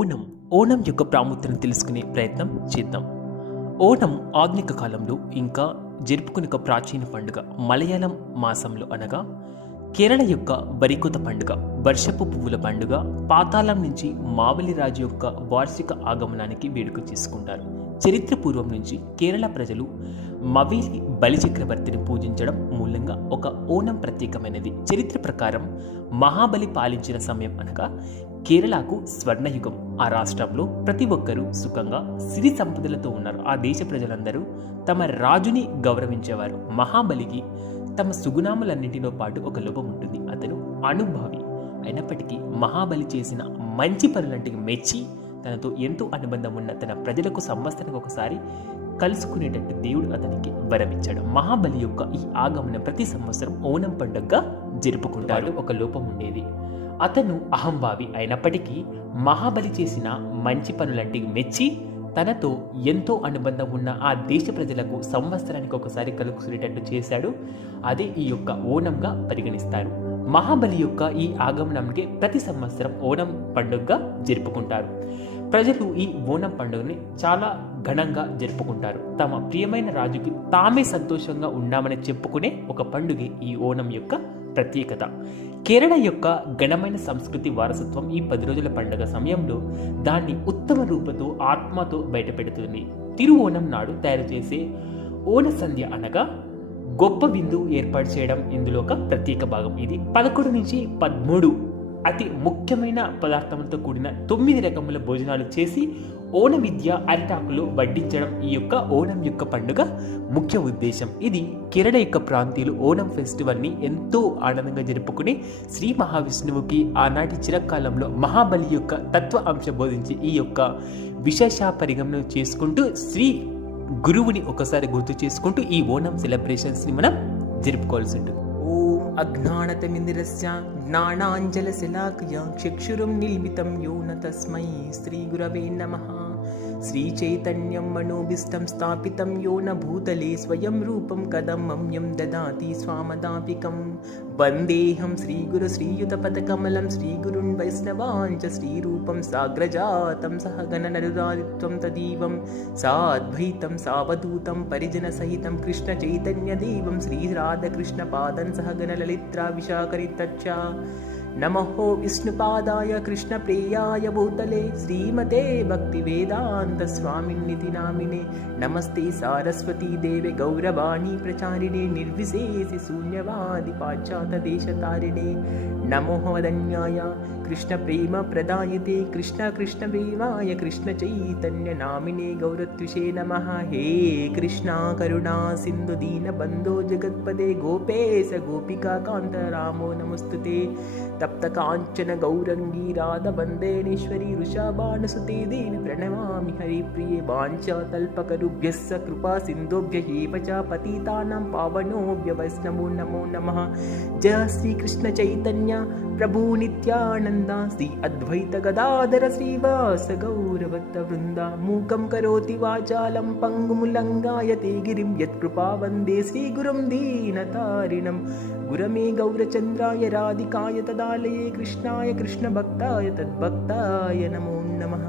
ఓణం ఓణం యొక్క ప్రాముఖ్యతను తెలుసుకునే ప్రయత్నం చేద్దాం. ఓణం ఆధునిక కాలంలో ఇంకా జరుపుకునే ఒక ప్రాచీన పండుగ. మలయాళం మాసంలో అనగా కేరళ యొక్క వరికోత పండుగ, వర్షపు పువ్వుల పండుగ, పాతాళం నుంచి మావలి రాజు యొక్క వార్షిక ఆగమనానికి వేడుక చేసుకుంటారు. చరిత్ర పూర్వం నుంచి కేరళ ప్రజలు మవేలి బలి చక్రవర్తిని పూజించడం మూలంగా ఒక ఓణం ప్రత్యేకమైనది. చరిత్ర ప్రకారం మహాబలి పాలించిన సమయం అనగా కేరళకు స్వర్ణయుగం. ఆ రాష్ట్రంలో ప్రతి ఒక్కరూ సుఖంగా సిరి సంపదలతో ఉన్నారు. ఆ దేశ ప్రజలందరూ తమ రాజుని గౌరవించేవారు. మహాబలికి తమ సుగుణాములన్నింటిలో పాటు ఒక లోపం ఉంటుంది. అతను అనుభావి. అయినప్పటికీ మహాబలి చేసిన మంచి పనులంటికి మెచ్చి తనతో ఎంతో అనుబంధం ఉన్న తన ప్రజలకు సంవత్సరానికి ఒకసారి కలుసుకునేటట్టు దేవుడు అతనికి వరమిచ్చాడు. మహాబలి యొక్క ఈ ఆగమనం ప్రతి సంవత్సరం ఓణం పండుగగా జరుపుకుంటారు. ఒక లోపం ఉండేది. అతను అహంభావి. అయినప్పటికీ మహాబలి చేసిన మంచి పనులంటికి మెచ్చి తనతో ఎంతో అనుబంధం ఉన్న ఆ దేశ ప్రజలకు సంవత్సరానికి ఒకసారి కలుసుకునేటట్టు చేశాడు. అదే ఈ యొక్క ఓణంగా పరిగణిస్తారు. మహాబలి యొక్క ఈ ఆగమనంకి ప్రతి సంవత్సరం ఓణం పండుగగా జరుపుకుంటారు. ప్రజలు ఈ ఓణం పండుగని చాలా ఘనంగా జరుపుకుంటారు. తమ ప్రియమైన రాజుకి తామే సంతోషంగా ఉన్నామని చెప్పుకునే ఒక పండుగ ఈ ఓణం యొక్క ప్రత్యేకత. కేరళ యొక్క ఘనమైన సంస్కృతి వారసత్వం ఈ 10 రోజుల పండుగ సమయంలో దాన్ని ఉత్తమ రూపంతో ఆత్మతో బయటపెడుతుంది. తిరువోణం నాడు తయారు చేసే ఓణ సంధ్య అనగా గొప్ప విందు ఏర్పాటు చేయడం ఇందులో ఒక ప్రత్యేక భాగం. ఇది 11 నుంచి 13 అతి ముఖ్యమైన పదార్థాలతో కూడిన 9 రకముల భోజనాలు చేసి ఓణ విద్య అరిటాకులో వడ్డించడం ఈ యొక్క ఓణం యొక్క పండుగ ముఖ్య ఉద్దేశం. ఇది కేరళ యొక్క ప్రాంతీయులు ఓణం ఫెస్టివల్ని ఎంతో ఆనందంగా జరుపుకుని శ్రీ మహావిష్ణువుకి ఆనాటి చిరకాలంలో మహాబలి యొక్క తత్వ అంశం బోధించి ఈ యొక్క విశేష పరిగణన చేసుకుంటూ శ్రీ గురువుని ఒకసారి గుర్తు చేసుకుంటూ ఈ ఓణం సెలబ్రేషన్స్ని మనం జరుపుకోవాల్సి ఉంటుంది. ఓం అజ్ఞానతిమిరస్య జ్ఞానాంజలశలాకయా చక్షురుం నిర్మితం యోన తస్మై శ్రీ గురవే నమః. శ్రీచైతన్యం మనోభీష్టం స్థాపితం యోన భూతలే స్వయం రూపం కదం మమ్యం దదాతి స్వామదాపికం. వందేహం శ్రీగురు శ్రీయుతపదకమలం శ్రీగురున్ వైష్ణవాంచ శ్రీరూపం సాగ్రజాతం సహగణ నరురారిత్వం తదీవం సాద్వైతం సావధూతం పరిజన సహితం కృష్ణ చైతన్య దేవం శ్రీరాధకృష్ణ పాదం సహగణ లలిత్రా విశాఖరితచ్చ. నమో విష్ణుపాదాయ కృష్ణ ప్రియాయ భూతలే శ్రీమతే భక్తి వేదాంత స్వామిన్నితి నామినే. నమస్తే సారస్వతీ దేవే గౌరవాణి ప్రచారిణే నిర్విశేషి శూన్యవాది పాశ్చాత దేశతారిణే. నమో వదన్యాయ కృష్ణ ప్రేమ ప్రదాయతే కృష్ణ కృష్ణ ప్రేమాయ కృష్ణ చైతన్య నామినే గౌరత్విషే నమః. హే కృష్ణ కరుణా సింధు దీన బంధో జగత్పదే గోపేశ గోపికా కాంత రామో నమస్తుతే. తప్త కాంచన గౌరంగీ రాధ వందేనేశ్వరి వృషభానుసుతే దేవి ప్రణమామి హరిప్రియే. వాంఛాకల్పతరుభ్యశ్చ కృపా సింధుభ్య ఏవ చ పతితానాం పావనోభ్య వైష్ణవో నమో నమః. జయ శ్రీకృష్ణ చైతన్య ప్రభు నిత్యానంద శ్రీ అద్వైత గదాధర శ్రీవాస గౌరభక్త వృంద. మూకం కరోతి వాచాలం పంగుములంగాయతే గిరిం యత్కృపా వందే శ్రీగురుం దీనతారిణం. గురమే గౌరచంద్రాయ రాధికాయ తదాలయే కృష్ణాయ కృష్ణ భక్తాయ తద్భక్తాయ నమో నమః.